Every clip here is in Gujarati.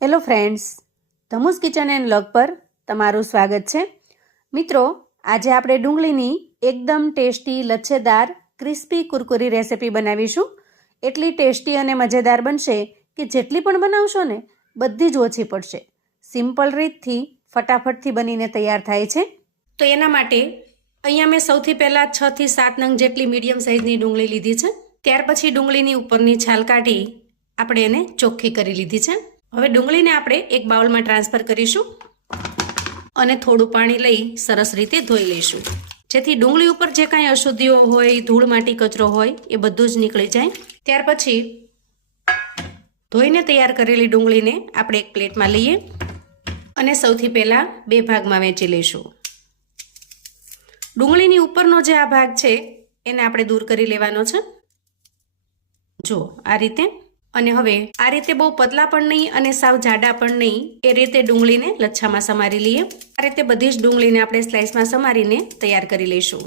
Hello friends, Dhamus kitchen and vlog પર તમારું સ્વાગત છે. મિત્રો, આજે આપણે ડુંગળીની એકદમ ટેસ્ટી, લચ્છેદાર, ક્રિસ્પી કુરકુરી રેસિપી બનાવીશું. એટલી ટેસ્ટી અને મજેદાર બનશે કે જેટલી પણ બનાવશો ને બધી જ ઓછી પડશે. સિમ્પલ રીતથી ફટાફટથી બનીને તૈયાર થાય છે. તો એના માટે અહીંયા મેં સૌથી પહેલાં 6 થી 7 નંગ જેટલી મીડિયમ સાઇઝની ડુંગળી લીધી છે. ત્યાર પછી ડુંગળીની ઉપરની છાલ કાઢી આપણે એને ચોખ્ખી કરી લીધી છે. હવે ડુંગળીને આપણે એક બાઉલમાં ટ્રાન્સફર કરીશું અને થોડું પાણી લઈ સરસ રીતે ધોઈ લઈશું, જેથી ડુંગળી ઉપર જે કાંઈ અશુદ્ધિઓ હોય, ધૂળ માટી કચરો હોય એ બધું જ નીકળી જાય. ત્યાર પછી ધોઈને તૈયાર કરેલી ડુંગળીને આપણે એક પ્લેટમાં લઈએ અને સૌથી પહેલાં 2 ભાગમાં વહેંચી લઈશું. ડુંગળીની ઉપરનો જે આ ભાગ છે એને આપણે દૂર કરી લેવાનો છે, જો આ રીતે. અને હવે આ રીતે બહુ પતલા પણ નહીં અને સાવ જાડા પણ નહીં, એ રીતે ડુંગળીને લચ્છામાં સમારી લઈએ. આ રીતે બધી જ ડુંગળીને આપણે સ્લાઇસમાં સમારીને તૈયાર કરી લઈશું.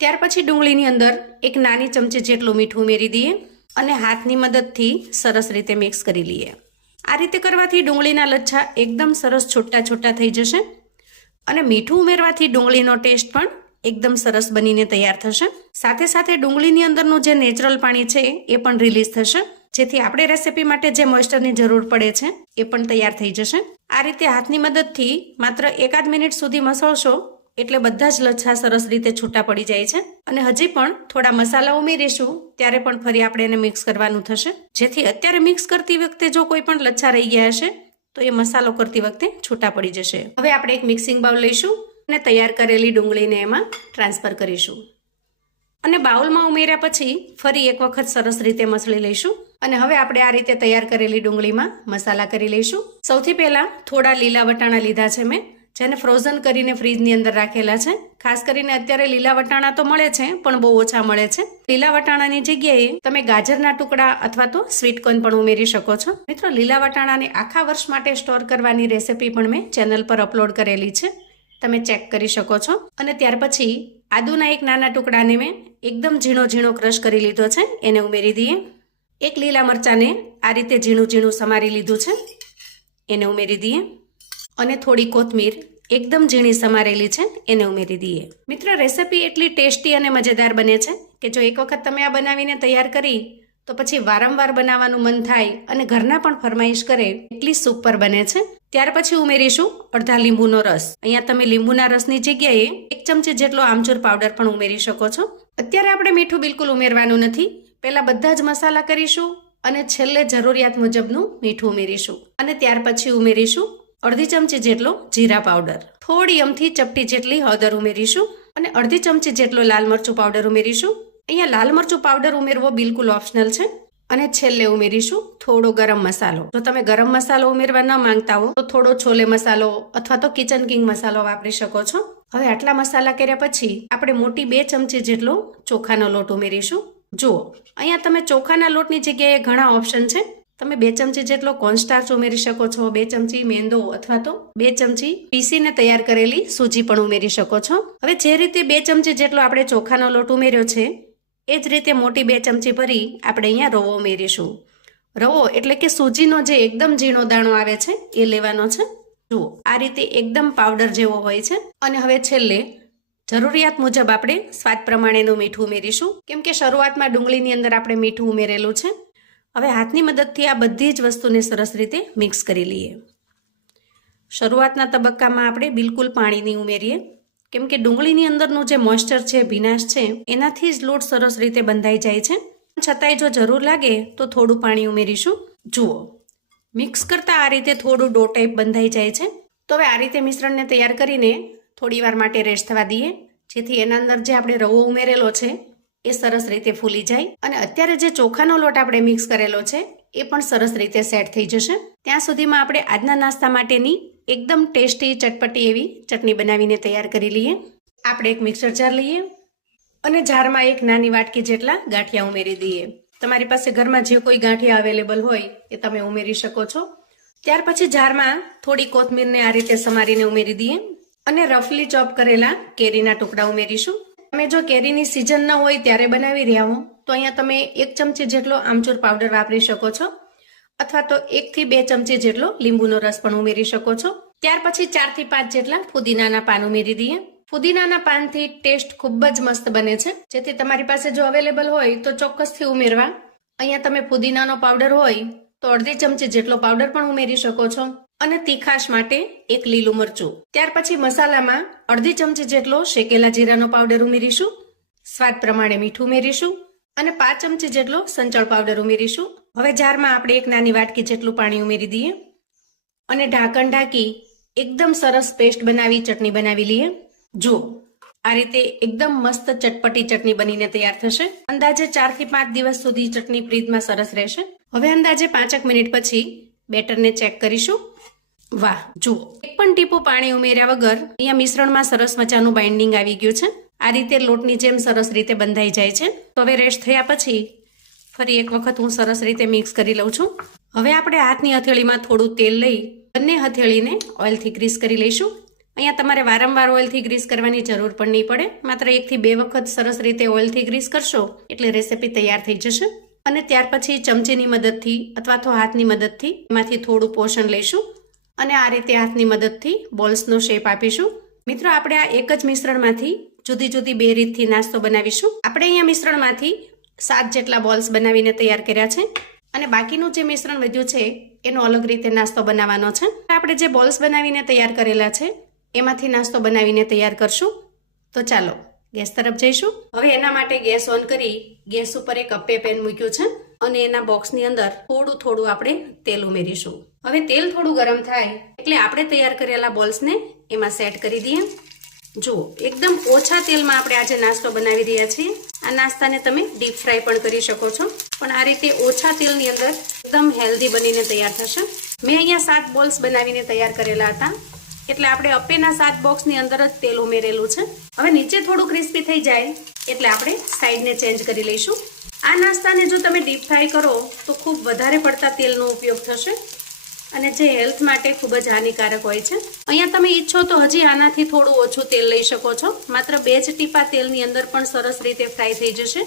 ત્યાર પછી ડુંગળીની અંદર એક નાની ચમચી જેટલું મીઠું ઉમેરી દઈએ અને હાથની મદદથી સરસ રીતે મિક્સ કરી લઈએ. આ રીતે કરવાથી ડુંગળીના લચ્છા એકદમ સરસ છોટા છોટા થઈ જશે અને મીઠું ઉમેરવાથી ડુંગળીનો ટેસ્ટ પણ એકદમ સરસ બનીને તૈયાર થશે. સાથે સાથે ડુંગળીની અંદરનું જે નેચરલ પાણી છે એ પણ રિલીઝ થશે, જેથી આપણે રેસિપી માટે જે મોઇસ્ચરની જરૂર પડે છે એ પણ તૈયાર થઈ જશે. આ રીતે હાથની મદદથી માત્ર 1-8 મિનિટ સુધી મસળશો એટલે બધા જ લચ્છા સરસ રીતે છૂટા પડી જાય છે. અને હજી પણ થોડા મસાલા ઉમેરીશું ત્યારે પણ ફરી આપણે એને મિક્સ કરવાનું થશે, જેથી અત્યારે મિક્સ કરતી વખતે જો કોઈ પણ લચ્છા રહી ગયા હશે તો એ મસાલો કરતી વખતે છૂટા પડી જશે. હવે આપણે એક મિક્સિંગ બાઉલ લઈશું અને તૈયાર કરેલી ડુંગળીને એમાં ટ્રાન્સફર કરીશું અને બાઉલમાં ઉમેર્યા પછી ફરી એક વખત સરસ રીતે મસળી લઈશું. અને હવે આપણે આ રીતે તૈયાર કરેલી ડુંગળીમાં મસાલા કરી લઈશું. સૌથી પહેલાં થોડા લીલા વટાણા લીધા છે મેં, જેને ફ્રોઝન કરીને ફ્રીજની અંદર રાખેલા છે. ખાસ કરીને અત્યારે લીલા વટાણા તો મળે છે પણ બહુ ઓછા મળે છે. લીલા વટાણાની જગ્યાએ તમે ગાજરના ટુકડા અથવા તો સ્વીટ કોર્ન પણ ઉમેરી શકો છો. મિત્રો, લીલા વટાણાને આખા વર્ષ માટે સ્ટોર કરવાની રેસિપી પણ મેં ચેનલ પર અપલોડ કરેલી છે, તમે ચેક કરી શકો છો. અને ત્યાર પછી આદુના એક નાના ટુકડાને મેં એકદમ ઝીણો ઝીણો ક્રશ કરી લીધો છે, એને ઉમેરી દઈએ. એક લીલા મરચાંને આ રીતે ઝીણું ઝીણું સમારી લીધું છે, એને ઉમેરી દઈએ. અને થોડી કોથમીર એકદમ ઝીણી સમારેલી છે, એને ઉમેરી દઈએ. મિત્રો, રેસિપી એટલી ટેસ્ટી અને મજેદાર બને છે કે જો એક વખત તમે આ બનાવીને તૈયાર કરી તો પછી વારંવાર બનાવવાનું મન થાય અને ઘરના પણ ફરમાઈશ કરે એટલી સુપર બને છે. ત્યાર પછી ઉમેરીશું અડધા લીંબુનો રસ. અહીંયા તમે લીંબુના રસની જગ્યાએ 1 ચમચી જેટલો આમચૂર પાવડર પણ ઉમેરી શકો છો. અત્યારે આપણે મીઠું બિલકુલ ઉમેરવાનું નથી, પહેલા બધા જ મસાલા કરીશું અને છેલ્લે જરૂરિયાત મુજબનું મીઠું ઉમેરીશું. અને ત્યાર પછી ઉમેરીશું અડધી ચમચી જેટલો જીરા પાવડર, થોડી અમથી ચપટી જેટલી હળદર ઉમેરીશું અને અડધી ચમચી જેટલો લાલ મરચું પાવડર ઉમેરીશું. અહીંયા લાલ મરચું પાવડર ઉમેરવો બિલકુલ ઓપ્શનલ છે. અને છેલ્લે ઉમેરીશું થોડો ગરમ મસાલો. જો તમે ગરમ મસાલો ઉમેરવા ન માંગતા હો તો થોડો છોલે મસાલો અથવા તો કિચન કિંગ મસાલો વાપરી શકો છો. હવે આટલા મસાલા કર્યા પછી આપણે મોટી 2 ચમચી જેટલો ચોખાનો લોટ ઉમેરીશું. જુઓ, અહીંયા તમે ચોખાના લોટની જગ્યાએ ઘણા ઓપ્શન છે. તમે 2 ચમચી જેટલો કોર્નસ્ટાર્ચ ઉમેરી શકો છો, 2 ચમચી મેંદો અથવા તો 2 ચમચી પીસીને તૈયાર કરેલી સૂજી પણ ઉમેરી શકો છો. હવે જે રીતે 2 ચમચી જેટલો આપણે ચોખાનો લોટ ઉમેર્યો છે એ જ રીતે મોટી 2 ચમચી ભરી આપણે અહીંયા રવો ઉમેરીશું. રવો એટલે કે સૂજીનો જે એકદમ ઝીણો દાણો આવે છે એ લેવાનો છે. જુઓ, આ રીતે એકદમ પાવડર જેવો હોય છે. અને હવે છેલ્લે જરૂરિયાત મુજબ આપણે સ્વાદ પ્રમાણેનું મીઠું ઉમેરીશું, કેમ કે શરૂઆતમાં ડુંગળીની અંદર આપણે મીઠું ઉમેરેલું છે. હવે હાથની મદદથી આ બધી જ વસ્તુને સરસ રીતે મિક્સ કરી લઈએ. શરૂઆતના તબક્કામાં આપણે બિલકુલ પાણી નહીં ઉમેરીએ, કેમ કે ડુંગળીની અંદરનું જે મોઇસ્ચર છે, ભીનાશ છે, એનાથી જ લોટ સરસ રીતે બંધાઈ જાય છે. છતાંય જો જરૂર લાગે તો થોડું પાણી ઉમેરીશું. જુઓ, મિક્સ કરતાં આ રીતે થોડું ડો ટાઈપ બંધાઈ જાય છે. તો હવે આ રીતે મિશ્રણને તૈયાર કરીને થોડી વાર માટે રેસ્ટ થવા દઈએ, જેથી એના અંદર જે આપણે રવો ઉમેરેલો છે એ સરસ રીતે ફૂલી જાય. અને અત્યારે જે ચોખાનો લોટ આપણે મિક્સ કરેલો છે એ પણ સરસ રીતે સેટ થઈ જશે. ત્યાં સુધીમાં આપણે આજના નાસ્તા માટેની એકદમ ટેસ્ટી ચટપટી એવી ચટણી બનાવીને તૈયાર કરી લઈએ. આપણે એક મિક્સર જાર લઈએ અને જારમાં એક નાની વાટકી જેટલા ગાંઠિયા ઉમેરી દઈએ. તમારી પાસે ઘરમાં જે કોઈ ગાંઠિયા અવેલેબલ હોય એ તમે ઉમેરી શકો છો. ત્યાર પછી જારમાં થોડી કોથમીરને આ રીતે સમારીને ઉમેરી દઈએ અને રફલી ચોપ કરેલા કેરીના ટુકડા ઉમેરીશું. તમે જો કેરીની સિઝન ન હોય ત્યારે બનાવી રહ્યા હો તો અહીંયા તમે 1 ચમચી જેટલો આમચૂર પાવડર વાપરી શકો છો અથવા તો 1 થી 2 ચમચી જેટલો લીંબુનો રસ પણ ઉમેરી શકો છો. ત્યાર પછી 4 થી 5 જેટલા ફુદીનાના પાન ઉમેરી દઈએ. ફુદીનાના પાનથી ટેસ્ટ ખૂબ જ મસ્ત બને છે, જેથી તમારી પાસે જો અવેલેબલ હોય તો ચોક્કસથી ઉમેરવા. અહીંયા તમે ફુદીનાનો પાવડર હોય તો અડધી ચમચી જેટલો પાવડર પણ ઉમેરી શકો છો. અને તીખાશ માટે 1 લીલું મરચું. ત્યાર પછી મસાલામાં અડધી ચમચી જેટલો શેકેલા જીરાનો પાવડર ઉમેરીશું. સ્વાદ પ્રમાણે મીઠું ઉમેરીશું અને 5 ચમચી જેટલો સંચળ પાવડર ઉમેરીશું. હવે જારમાં આપણે 1 નાની વાટકી જેટલું પાણી ઉમેરી દઈએ અને ઢાંકણ ઢાંકી એકદમ સરસ પેસ્ટ બનાવી ચટણી બનાવી લઈએ. જો આ રીતે એકદમ મસ્ત ચટપટી ચટણી બનીને તૈયાર થશે. અંદાજે 4 થી 5 દિવસ સુધી ચટણી ફ્રીજમાં સરસ રહેશે. હવે અંદાજે 5 મિનિટ પછી બેટરને ચેક કરીશું. વાહ, જુઓ, એક પણ ટીપું પાણી ઉમેર્યા વગર અહીંયા મિશ્રણમાં સરસ મજાનું બાઇન્ડિંગ આવી ગયું છે. આ રીતે લોટની જેમ સરસ રીતે બંધાઈ જાય છે. તો હવે રેસ્ટ થયા પછી ફરી એક વખત હું સરસ રીતે મિક્સ કરી લઉં છું. હવે આપણે હાથની હથેળીમાં થોડું તેલ લઈ બંને હથેળીને ઓઇલથી ગ્રીસ કરી લઈશું. અહીંયા તમારે વારંવાર ઓઇલથી ગ્રીસ કરવાની જરૂર પણ નહીં પડે. માત્ર 1 થી 2 વખત સરસ રીતે ઓઇલથી ગ્રીસ કરશો એટલે રેસીપી તૈયાર થઈ જશે. અને ત્યાર પછી ચમચીની મદદથી અથવા તો હાથની મદદથી એમાંથી થોડું પોષણ લઈશું અને આ રીતે હાથની મદદથી બોલ્સનો શેપ આપીશું. મિત્રો, આપણે આ એક જ મિશ્રણમાંથી જુદી જુદી 2 રીતથી નાસ્તો બનાવીશું. આપણે અહીંયા મિશ્રણમાંથી 7 જેટલા બોલ્સ બનાવીને તૈયાર કર્યા છે અને બાકીનું જે મિશ્રણ વધ્યું છે એનો અલગ રીતે નાસ્તો બનાવવાનો છે. આપણે જે બોલ્સ બનાવીને તૈયાર કરેલા છે એમાંથી નાસ્તો બનાવીને તૈયાર કરશું. તો ચાલો ગેસ તરફ જઈશું. હવે એના માટે ગેસ ઓન કરી ગેસ ઉપર એક અપ્પે પેન મૂક્યું છે અને એના બોક્સની અંદર થોડું આપણે તેલ ઉમેરીશું. હવે તેલ થોડું ગરમ થાય એટલે આપણે તૈયાર કરેલા બોલ્સને એમાં સેટ કરી દઈએ. જુઓ, એકદમ ઓછા તેલમાં આપણે આજે નાસ્તો બનાવી રહ્યા છીએ. આ નાસ્તાને તમે ડીપ ફ્રાય પણ કરી શકો છો, પણ આ રીતે ઓછા તેલની અંદર એકદમ હેલ્ધી બનીને તૈયાર થશે. મેં અહીંયા 7 બોલ્સ બનાવીને તૈયાર કરેલા હતા એટલે આપણે અપ્પેના 7 બોક્સની અંદર જ તેલ ઉમેરેલું છે. હવે નીચે થોડું ક્રિસ્પી થઈ જાય એટલે આપણે સાઈડને ચેન્જ કરી લઈશું. આ નાસ્તાને જો તમે ડીપ ફ્રાય કરો તો ખૂબ વધારે પડતા તેલનો ઉપયોગ થશે અને જે હેલ્થ માટે ખૂબ જ હાનિકારક હોય છે. અહીંયા તમે ઈચ્છો તો હજી આનાથી થોડું ઓછું તેલ લઈ શકો છો. માત્ર 2 જ ટીપા તેલની અંદર પણ સરસ રીતે ફ્રાય થઈ જશે.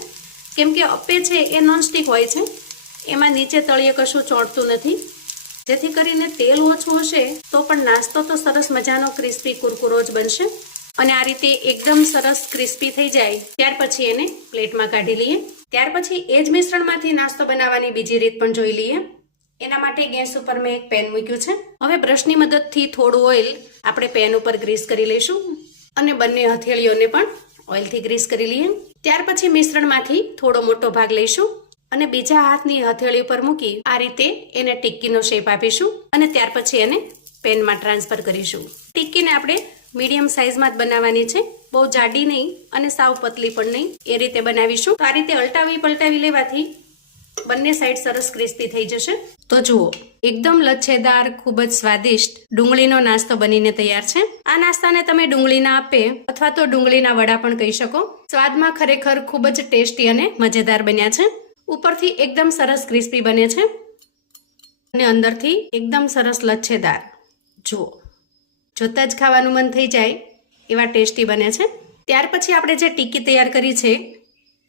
કેમ કે અપ્પે છે એ નોનસ્ટિક હોય છે, એમાં નીચે તળિયે કશું ચોંટતું નથી. જેથી કરીને તેલ ઓછું હશે તો પણ નાસ્તો તો સરસ મજાનો ક્રિસ્પી કુરકુરો જ બનશે. અને આ રીતે એકદમ સરસ ક્રિસ્પી થઈ જાય ત્યાર પછી એને પ્લેટમાં કાઢી લઈએ. ત્યાર પછી એ જ મિશ્રણમાંથી નાસ્તો બનાવવાની બીજી રીત પણ જોઈ લઈએ. એના માટે ગેસ ઉપર મેં એક પેન મૂક્યું છે. હવે બ્રશની મદદથી થોડું ઓઇલ આપણે પેન ઉપર ગ્રીસ કરી લઈશું અને બંને હથેળીઓને પણ ઓઇલથી ગ્રીસ કરી લઈએ. ત્યાર પછી મિશ્રણમાંથી થોડો મોટો ભાગ લઈશું અને બીજા હાથની હથેળી ઉપર મૂકી આ રીતે એને ટિક્કીનો શેપ આપીશું અને ત્યાર પછી એને પેનમાં ટ્રાન્સફર કરીશું. ટિક્કીને આપણે મીડિયમ સાઇઝમાં જ બનાવવાની છે, બહુ જાડી નહીં અને સાવ પતલી પણ નહીં, એ રીતે બનાવીશું. તો આ રીતે પલટાવી લેવાથી બંને સાઈડ સરસ ક્રિસ્પી થઈ જશે. તો જુઓ, એકદમ લચ્છેદાર ખૂબ જ સ્વાદિષ્ટ ડુંગળીનો નાસ્તો બનીને તૈયાર છે. આ નાસ્તાને તમે ડુંગળીના અપ્પે અથવા તો ડુંગળીના વડા પણ કહી શકો. સ્વાદમાં ખરેખર ખૂબ જ ટેસ્ટી અને મજેદાર બન્યા છે. ઉપરથી એકદમ સરસ ક્રિસ્પી બને છે અને અંદરથી એકદમ સરસ લચ્છેદાર. જુઓ, જોતા જ ખાવાનું મન થઈ જાય એવા ટેસ્ટી બને છે. ત્યાર પછી આપણે જે ટિક્કી તૈયાર કરી છે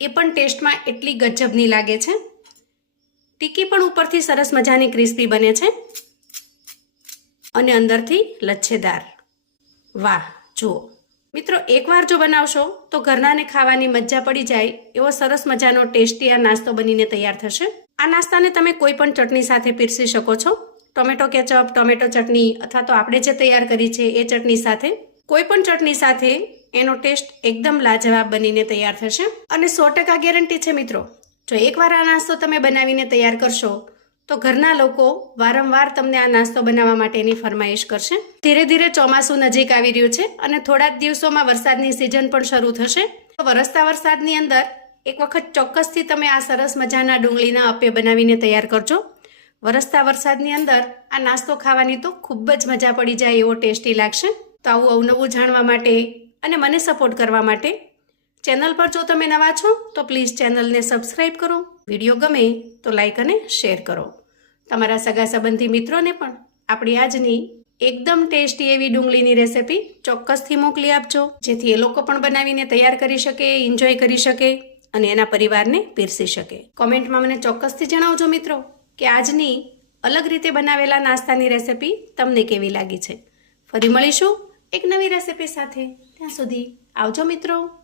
એ પણ ટેસ્ટમાં એટલી ગજબની લાગે છે. ટિક્કી પણ ઉપરથી સરસ મજાની ક્રિસ્પી બને છે અને અંદરથી લચ્છેદાર. વાહ, જુઓ મિત્રો, એકવાર જો બનાવશો તો ઘરનાને ખાવાની મજા પડી જાય એવો સરસ મજાનો ટેસ્ટી આ નાસ્તો બનીને તૈયાર થશે. આ નાસ્તાને તમે કોઈ પણ ચટણી સાથે પીરસી શકો છો. ટોમેટો કેચઅપ, ટોમેટો ચટણી અથવા તો આપણે જે તૈયાર કરી છે એ ચટણી સાથે, કોઈ પણ ચટણી સાથે એનો ટેસ્ટ એકદમ લાજવાબ બનીને તૈયાર થશે. અને 100% ગેરંટી છે મિત્રો, જો એકવાર આ નાસ્તો તમે બનાવીને તૈયાર કરશો તો ઘરના લોકો વારંવાર તમને આ નાસ્તો બનાવવા માટેની ફરમાઈશ કરશે. ધીરે ધીરે ચોમાસું નજીક આવી રહ્યું છે અને થોડા જ દિવસોમાં વરસાદની સિઝન પણ શરૂ થશે. તો વરસતા વરસાદની અંદર એક વખત ચોક્કસથી તમે આ સરસ મજાના ડુંગળીના અપ્પે બનાવીને તૈયાર કરજો. વરસતા વરસાદની અંદર આ નાસ્તો ખાવાની તો ખૂબ જ મજા પડી જાય એવો ટેસ્ટી લાગશે. તો આવું અવનવું જાણવા માટે અને મને સપોર્ટ કરવા માટે ચેનલ પર જો તમે નવા છો તો પ્લીઝ ચેનલને સબસ્ક્રાઈબ કરો. વિડીયો ગમે તો લાઈક અને શેર કરો. તમારા સગા સંબંધી મિત્રોને પણ આપણી આજની એકદમ ટેસ્ટી એવી ડુંગળીની રેસિપી ચોક્કસથી મોકલી આપજો, જેથી એ લોકો પણ બનાવીને તૈયાર કરી શકે, એન્જોય કરી શકે અને એના પરિવારને પીરસી શકે. કોમેન્ટમાં મને ચોક્કસથી જણાવજો મિત્રો કે આજની અલગ રીતે બનાવેલા નાસ્તાની રેસિપી તમને કેવી લાગી છે. ફરી મળીશું એક નવી રેસિપી સાથે. ત્યાં સુધી આવજો મિત્રો.